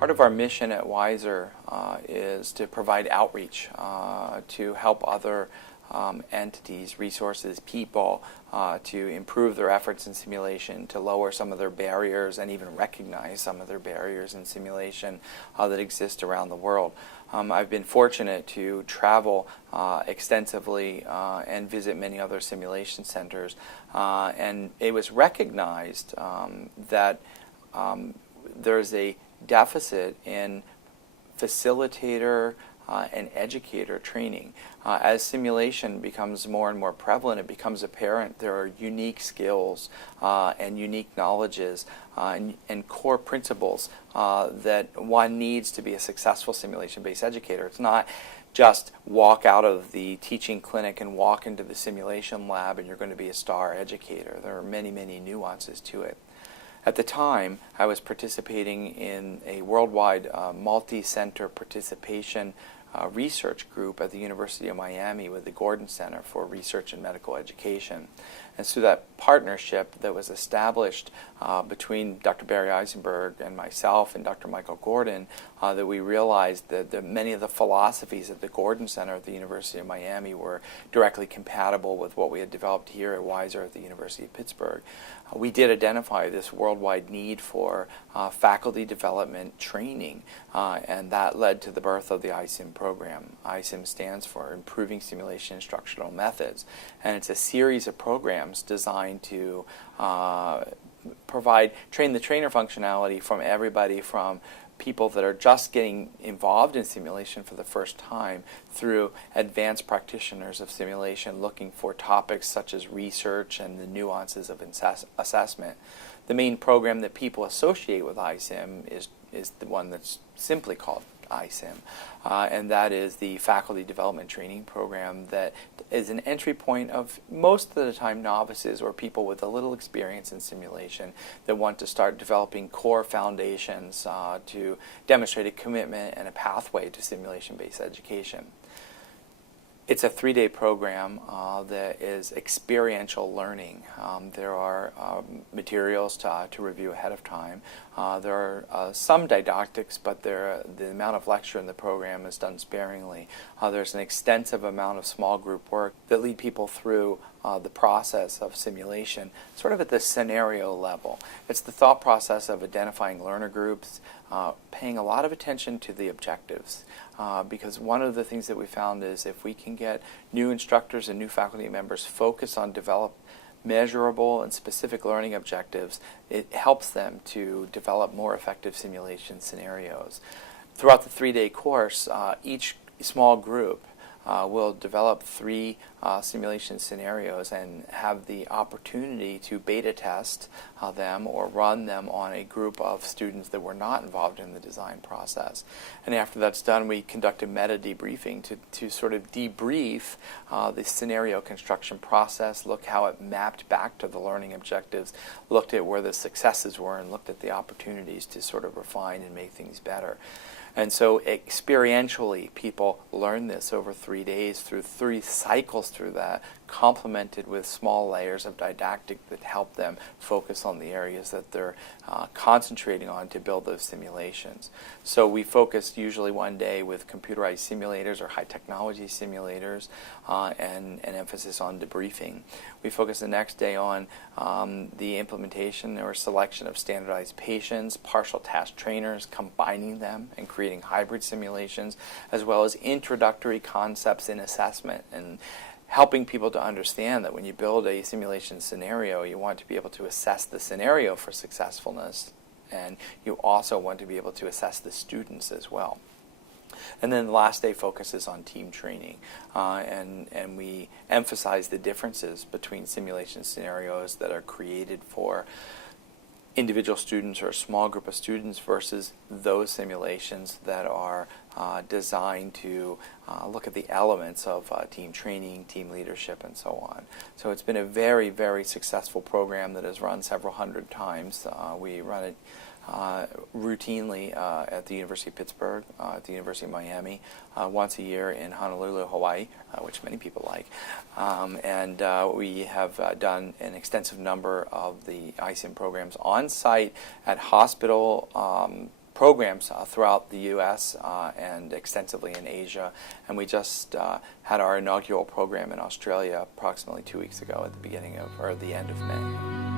Part of our mission at WISER is to provide outreach to help other entities, resources, people to improve their efforts in simulation, to lower some of their barriers and even recognize some of their barriers in simulation that exist around the world. I've been fortunate to travel extensively and visit many other simulation centers, and it was recognized that there's a deficit in facilitator and educator training. As simulation becomes more and more prevalent, it becomes apparent there are unique skills and unique knowledges and core principles that one needs to be a successful simulation-based educator. It's not just walk out of the teaching clinic and walk into the simulation lab and you're going to be a star educator. There are many, many nuances to it. At the time, I was participating in a worldwide multi-center participation research group at the University of Miami with the Gordon Center for Research and Medical Education. And so that partnership that was established between Dr. Barry Eisenberg and myself and Dr. Michael Gordon, that we realized that many of the philosophies at the Gordon Center at the University of Miami were directly compatible with what we had developed here at WISER at the University of Pittsburgh. We did identify this worldwide need for faculty development training, and that led to the birth of the iSIM program. iSIM stands for Improving Simulation Instructional Methods, and it's a series of programs designed to train the trainer functionality from everybody from people that are just getting involved in simulation for the first time through advanced practitioners of simulation looking for topics such as research and the nuances of assessment. The main program that people associate with iSIM is the one that's simply called iSIM, and that is the faculty development training program that is an entry point of most of the time novices or people with a little experience in simulation that want to start developing core foundations to demonstrate a commitment and a pathway to simulation-based education. It's a 3-day program that is experiential learning. There are materials to review ahead of time. There are some didactics, but the amount of lecture in the program is done sparingly. There's an extensive amount of small group work that lead people through the process of simulation, sort of at the scenario level. It's the thought process of identifying learner groups, paying a lot of attention to the objectives, because one of the things that we found is if we can get new instructors and new faculty members focused on measurable and specific learning objectives, it helps them to develop more effective simulation scenarios. Throughout the 3-day course, each small group will develop 3 simulation scenarios and have the opportunity to beta test them or run them on a group of students that were not involved in the design process. And after that's done, we conduct a meta debriefing to sort of debrief the scenario construction process, look how it mapped back to the learning objectives, looked at where the successes were, and looked at the opportunities to sort of refine and make things better. And so experientially, people learn this over 3 days through 3 cycles through that, complemented with small layers of didactic that help them focus on the areas that they're concentrating on to build those simulations. So we focused usually one day with computerized simulators or high technology simulators and an emphasis on debriefing. We focused the next day on the implementation or selection of standardized patients, partial task trainers, combining them and creating hybrid simulations, as well as introductory concepts in assessment and helping people to understand that when you build a simulation scenario, you want to be able to assess the scenario for successfulness, and you also want to be able to assess the students as well. And then the last day focuses on team training, and we emphasize the differences between simulation scenarios that are created for individual students or a small group of students versus those simulations that are designed to look at the elements of team training, team leadership, and so on. So it's been a very, very successful program that has run several hundred times. We run it routinely at the University of Pittsburgh, at the University of Miami, once a year in Honolulu, Hawaii, which many people like. And we have done an extensive number of the iSIM programs on site at hospital programs throughout the U.S. And extensively in Asia, and we just had our inaugural program in Australia approximately 2 weeks ago at the beginning of, or the end of May.